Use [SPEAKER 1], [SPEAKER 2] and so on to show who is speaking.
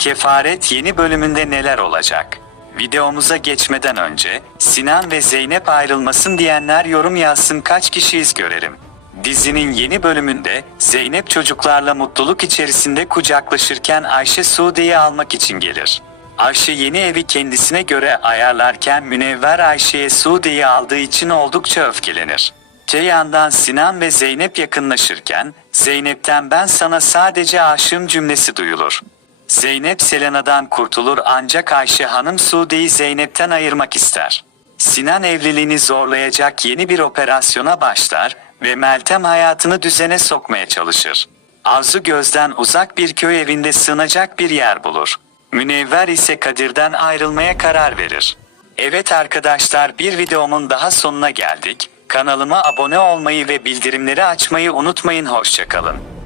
[SPEAKER 1] Kefaret yeni bölümünde neler olacak? Videomuza geçmeden önce Sinan ve Zeynep ayrılmasın diyenler yorum yazsın kaç kişiyiz görelim. Dizinin yeni bölümünde Zeynep çocuklarla mutluluk içerisinde kucaklaşırken Ayşe Sude'yi almak için gelir. Ayşe yeni evi kendisine göre ayarlarken Münevver Ayşe'ye Sude'yi aldığı için oldukça öfkelenir. Öte yandan Sinan ve Zeynep yakınlaşırken Zeynep'ten ben sana sadece aşığım cümlesi duyulur. Zeynep Selena'dan kurtulur ancak Ayşe Hanım Sude'yi Zeynep'ten ayırmak ister. Sinan evliliğini zorlayacak yeni bir operasyona başlar ve Meltem hayatını düzene sokmaya çalışır. Arzu gözden uzak bir köy evinde sığınacak bir yer bulur. Münevver ise Kadir'den ayrılmaya karar verir. Evet arkadaşlar bir videomun daha sonuna geldik. Kanalıma abone olmayı ve bildirimleri açmayı unutmayın hoşçakalın.